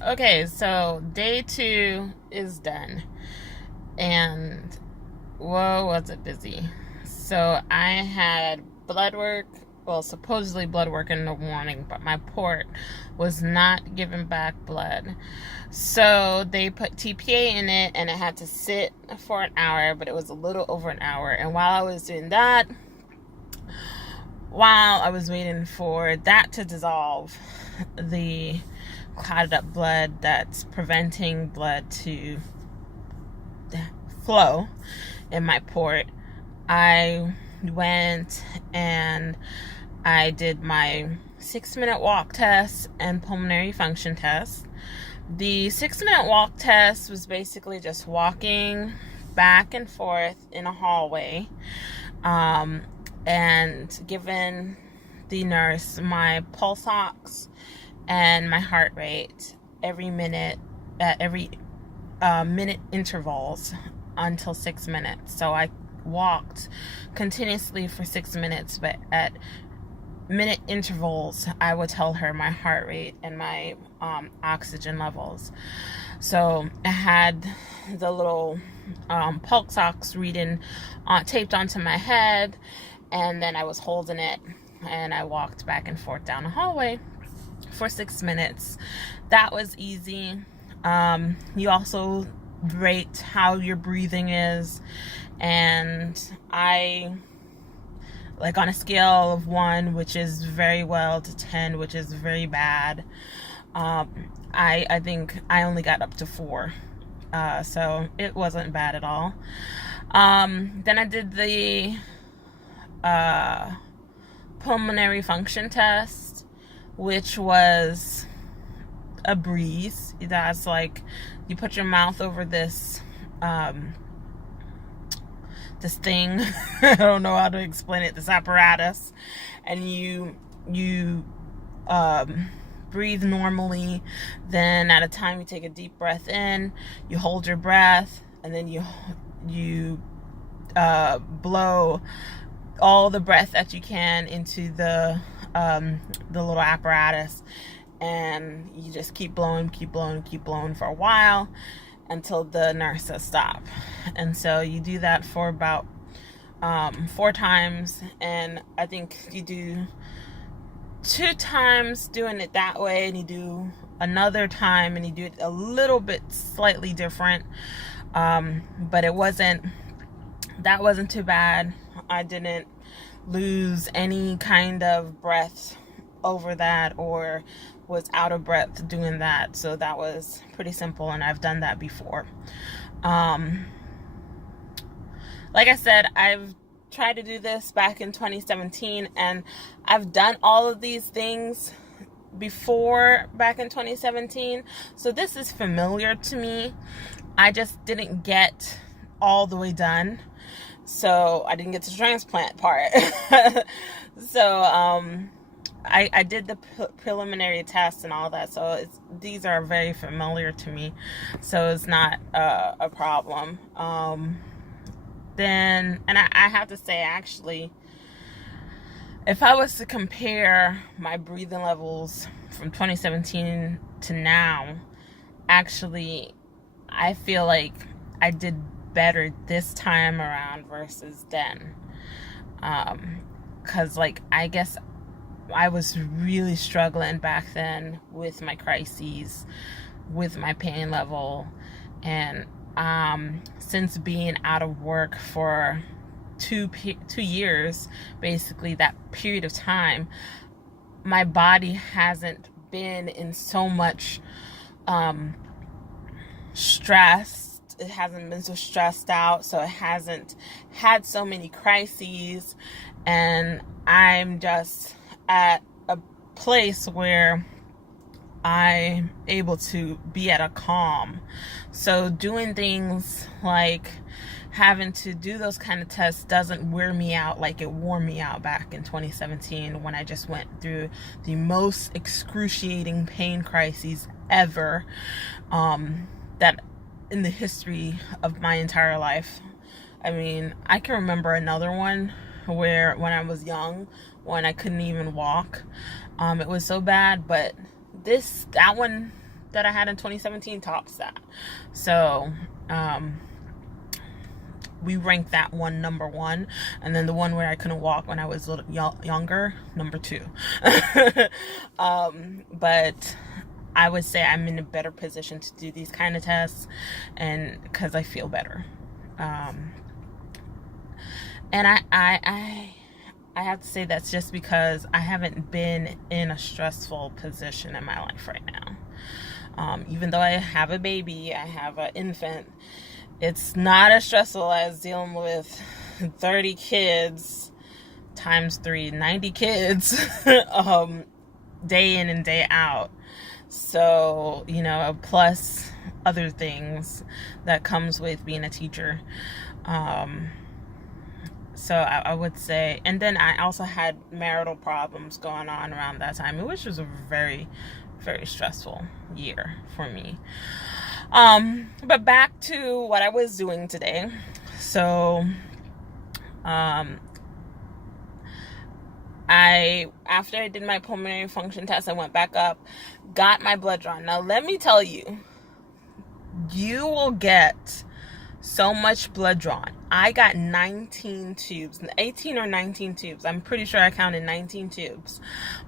Okay, so day 2 is done, and whoa, was it busy. So I had blood work, well, supposedly blood work in the morning, but my port was not giving back blood. So they put TPA in it, and it had to sit for an hour, but it was a little over an hour. And while I was doing that, while I was waiting for that to dissolve, the clotted up blood that's preventing blood to flow in my port, I went and I did my 6-minute walk test and pulmonary function test. The 6-minute walk test was basically just walking back and forth in a hallway, and given the nurse my pulse ox and my heart rate every minute at every minute intervals until 6 minutes. So I walked continuously for 6 minutes, but at minute intervals I would tell her my heart rate and my oxygen levels. So I had the little pulse ox reading taped onto my head, and then I was holding it and I walked back and forth down the hallway for 6 minutes. That was easy. You also rate how your breathing is, and I, like, on a scale of 1, which is very well, to 10, which is very bad, I think I only got up to 4. So it wasn't bad at all. Then I did the pulmonary function test, which was a breeze. That's like you put your mouth over this this thing. I don't know how to explain it. This apparatus, and you breathe normally. Then at a time you take a deep breath in, you hold your breath, and then you blow all the breath that you can into the little apparatus, and you just keep blowing for a while until the nurse says stop. And so you do that for about 4 times, and I think you do 2 times doing it that way, and you do another time and you do it a little bit slightly different, but that wasn't too bad. I didn't lose any kind of breath over that or was out of breath doing that, so that was pretty simple, and I've done that before. Like I said, I've tried to do this back in 2017, and I've done all of these things before back in 2017, so this is familiar to me. I just didn't get all the way done, so I didn't get to the transplant part. So I did the preliminary tests and all that, so these are very familiar to me, so it's not a problem. Then, and I have to say, actually, if I was to compare my breathing levels from 2017 to now, actually, I feel like I did better this time around versus then. Because, like, I guess I was really struggling back then with my crises, with my pain level, and since being out of work for 2 years, basically that period of time, my body hasn't been in so much stress. It hasn't been so stressed out, so it hasn't had so many crises, and I'm just at a place where I'm able to be at a calm. So doing things like having to do those kind of tests doesn't wear me out like it wore me out back in 2017, when I just went through the most excruciating pain crises ever, that in the history of my entire life. I mean, I can remember another one where when I was young, when I couldn't even walk, it was so bad, but that one that I had in 2017 tops that. So we ranked that one number one, and then the one where I couldn't walk when I was a little younger, number two. But I would say I'm in a better position to do these kind of tests, and because I feel better. And I have to say that's just because I haven't been in a stressful position in my life right now. Even though I have a baby, I have an infant, it's not as stressful as dealing with 30 kids times 3, 90 kids, day in and day out. So, plus other things that comes with being a teacher. So I would say, and then I also had marital problems going on around that time, which was a very, very stressful year for me. But back to what I was doing today. So, after I did my pulmonary function test, I went back up, got my blood drawn. Now, let me tell you, you will get so much blood drawn. I got 19 tubes, 18 or 19 tubes. I'm pretty sure I counted 19 tubes,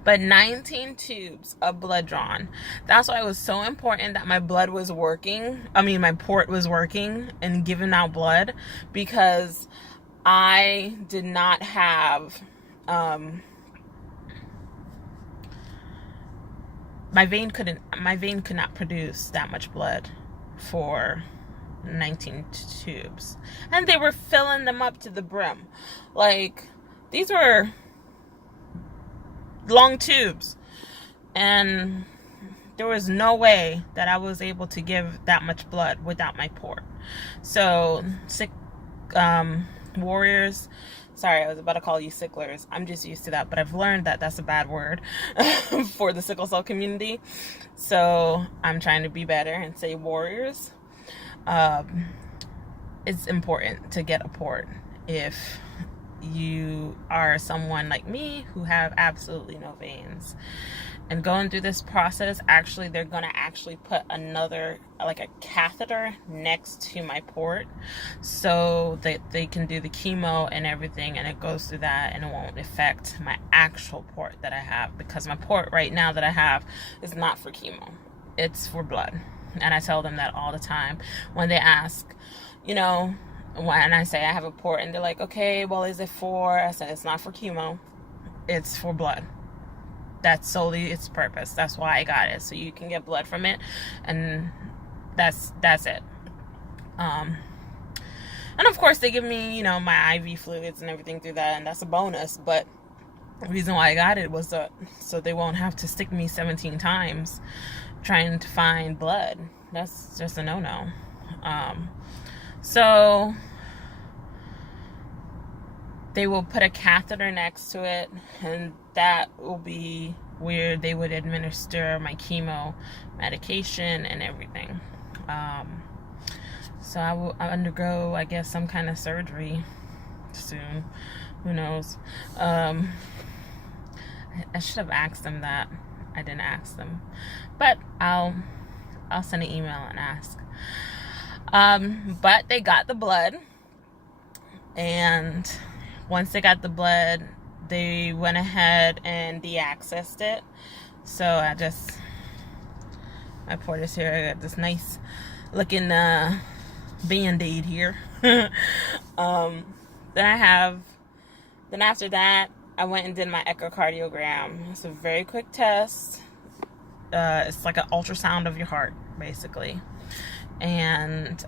but 19 tubes of blood drawn. That's why it was so important that my blood was working. My port was working and giving out blood, because I did not have, my vein could not produce that much blood for 19 tubes, and they were filling them up to the brim. Like, these were long tubes, and there was no way that I was able to give that much blood without my port. So sick warriors, sorry, I was about to call you sicklers, I'm just used to that, but I've learned that that's a bad word for the sickle cell community, so I'm trying to be better and say warriors. It's important to get a port if you are someone like me who have absolutely no veins. And going through this process, actually, they're going to actually put another, like a catheter next to my port, so that they can do the chemo and everything, and it goes through that, and it won't affect my actual port that I have, because my port right now that I have is not for chemo. It's for blood. And I tell them that all the time when they ask, when I say I have a port, and they're like, okay, well, is it for? I said, it's not for chemo. It's for blood. That's solely its purpose. That's why I got it. So you can get blood from it. And that's it. And of course they give me, my IV fluids and everything through that. And that's a bonus. But the reason why I got it was so they won't have to stick me 17 times trying to find blood. That's just a no-no. So they will put a catheter next to it, and that will be where they would administer my chemo medication and everything. So I will undergo, I guess, some kind of surgery soon. Who knows? I should have asked them that. I didn't ask them, but I'll send an email and ask. But they got the blood, and once they got the blood, they went ahead and deaccessed it. So my port is here. I got this nice looking band-aid here. Then after that, I went and did my echocardiogram. It's a very quick test. It's like an ultrasound of your heart, basically. And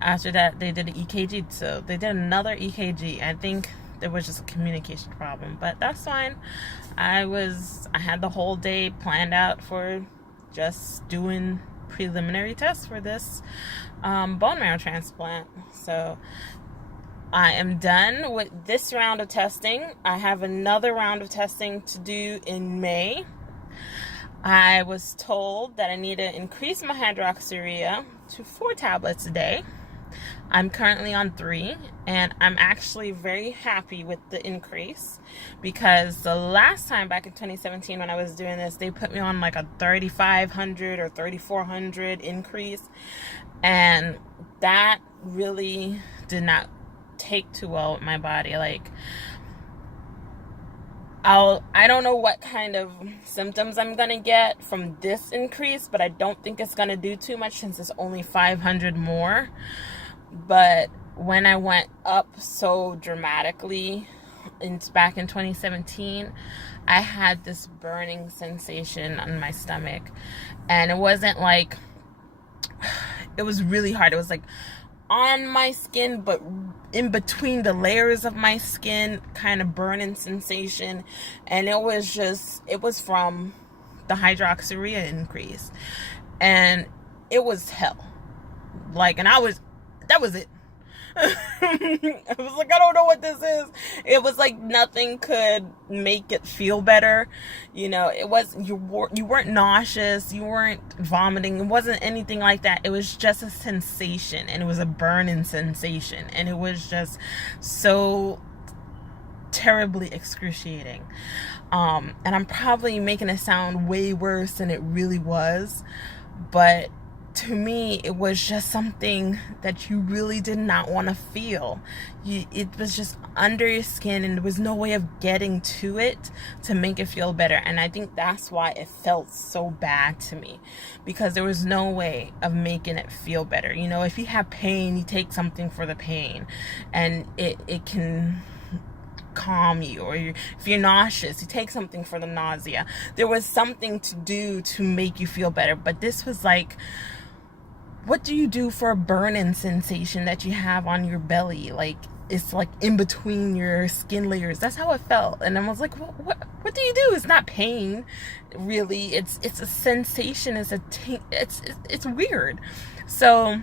after that, they did an EKG. So they did another EKG. I think there was just a communication problem, but that's fine. I had the whole day planned out for just doing preliminary tests for this bone marrow transplant. So I am done with this round of testing. I have another round of testing to do in May. I was told that I need to increase my hydroxyurea to 4 tablets a day. I'm currently on 3, and I'm actually very happy with the increase, because the last time back in 2017 when I was doing this, they put me on like a 3,500 or 3,400 increase, and that really did not take too well with my body. Like, I don't know what kind of symptoms I'm gonna get from this increase, but I don't think it's gonna do too much since it's only 500 more. But when I went up so dramatically back in 2017, I had this burning sensation on my stomach, and it wasn't like, it was really hard. It was like on my skin, but in between the layers of my skin, kind of burning sensation. And it was from the hydroxyurea increase, and it was hell. Like, and that was it. I was like, I don't know what this is. It was like nothing could make it feel better. It was, you weren't nauseous, you weren't vomiting, it wasn't anything like that. It was just a sensation, and it was a burning sensation, and it was just so terribly excruciating. And I'm probably making it sound way worse than it really was, but to me, it was just something that you really did not want to feel. It was just under your skin, and there was no way of getting to it to make it feel better. And I think that's why it felt so bad to me, because there was no way of making it feel better. If you have pain, you take something for the pain, and it can calm you. Or if you're nauseous, you take something for the nausea. There was something to do to make you feel better. But this was like, what do you do for a burning sensation that you have on your belly? Like, it's like in between your skin layers. That's how it felt. And I was like, what do you do? It's not pain, really. It's a sensation. It's weird. So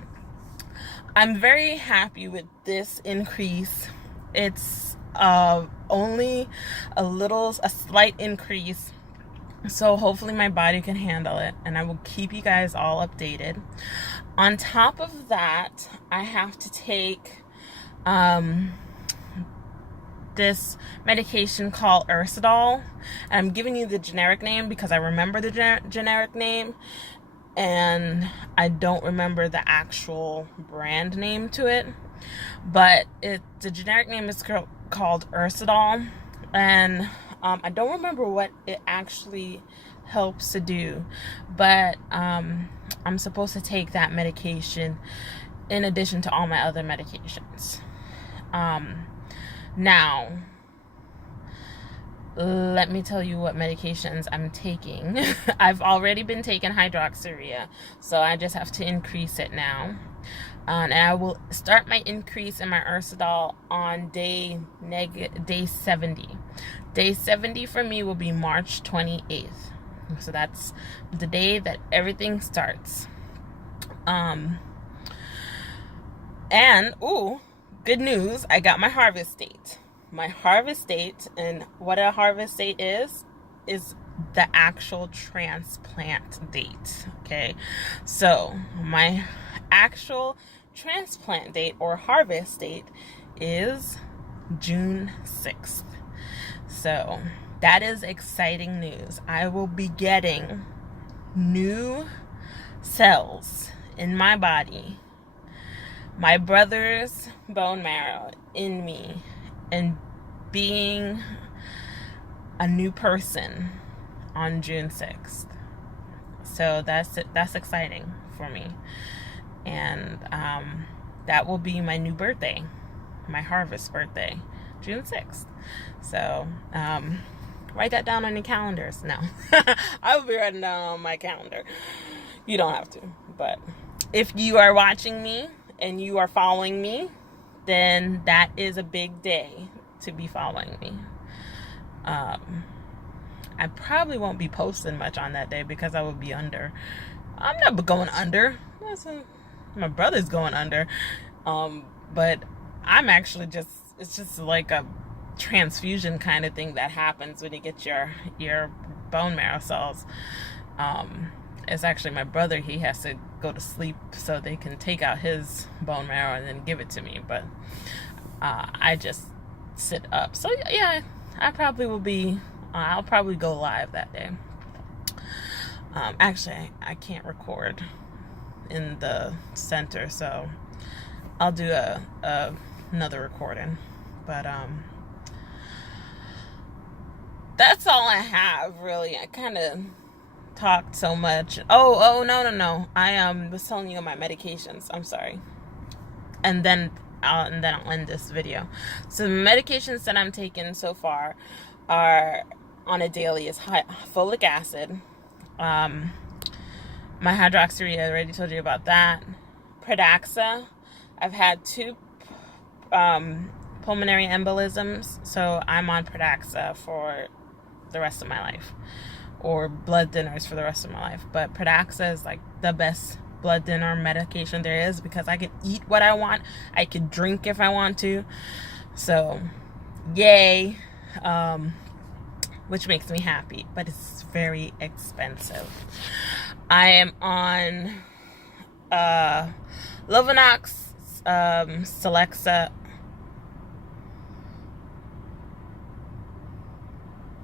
I'm very happy with this increase. It's only a slight increase. So hopefully my body can handle it, and I will keep you guys all updated. On top of that, I have to take this medication called Ursodol. And I'm giving you the generic name because I remember the generic name, and I don't remember the actual brand name to it. But the generic name is called Ursodol, and I don't remember what it actually helps to do, but I'm supposed to take that medication in addition to all my other medications. Now, let me tell you what medications I'm taking. I've already been taking hydroxyurea, so I just have to increase it now. And I will start my increase in my Ursodol on day 70. Day 70 for me will be March 28th. So that's the day that everything starts. And, good news, I got my harvest date. My harvest date, and what a harvest date is the actual transplant date, okay? So my actual transplant date or harvest date is June 6th. So that is exciting news. I will be getting new cells in my body, my brother's bone marrow in me, and being a new person on June 6th. So that's exciting for me. And that will be my new birthday, my harvest birthday, June 6th. So write that down on your calendars. No, I will be writing down on my calendar. You don't have to, but if you are watching me and you are following me, then that is a big day to be following me. I probably won't be posting much on that day because I will be under. I'm not going under. My brother's going under. But I'm actually it's just like a transfusion kind of thing that happens when you get your bone marrow cells. It's actually my brother. He has to go to sleep so they can take out his bone marrow and then give it to me. But I just sit up. So yeah, I probably will be, I'll probably go live that day. Actually, I can't record in the center, so I'll do another recording. But that's all I have, really. I kind of talked so much. Oh, no. I was telling you my medications. I'm sorry. And then I'll end this video. So the medications that I'm taking so far are on a daily is folic acid. My hydroxyurea, I already told you about that. Pradaxa. I've had 2 pulmonary embolisms, so I'm on Pradaxa for the rest of my life, or blood thinners for the rest of my life. But Pradaxa is like the best blood thinner medication there is, because I can eat what I want, I can drink if I want to, so yay. Which makes me happy, but it's very expensive. I am on Lovenox, Celexa.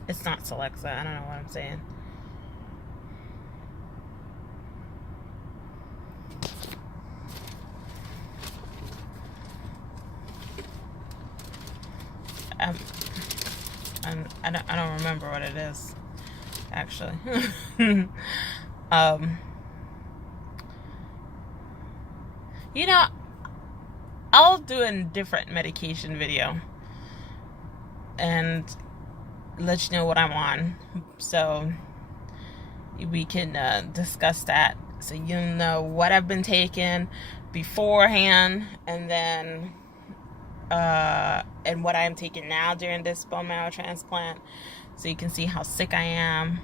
It's not Celexa. I don't know what I'm saying. I don't remember what it is, actually. You know, I'll do a different medication video and let you know what I'm on, so we can discuss that, so you know what I've been taking beforehand, and then and what I'm taking now during this bone marrow transplant, so you can see how sick I am.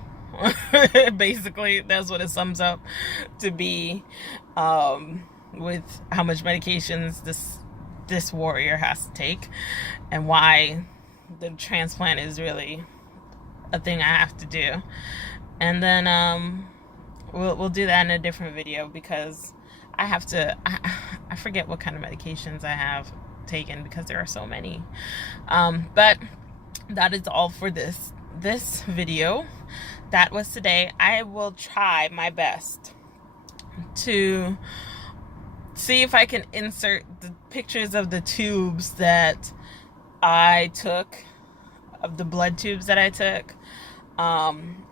Basically, that's what it sums up to be, with how much medications this warrior has to take, and why the transplant is really a thing I have to do. And then we'll do that in a different video, because I have to, I forget what kind of medications I have taken, because there are so many. But that is all for this video. That was today. I will try my best to see if I can insert the pictures of the tubes that I took, of the blood tubes that I took.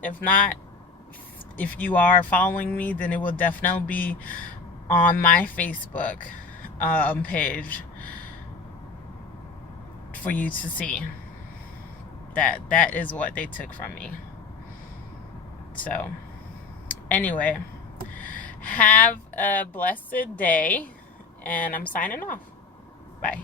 If not, if you are following me, then it will definitely be on my Facebook page for you to see that is what they took from me. So anyway, have a blessed day, and I'm signing off. Bye.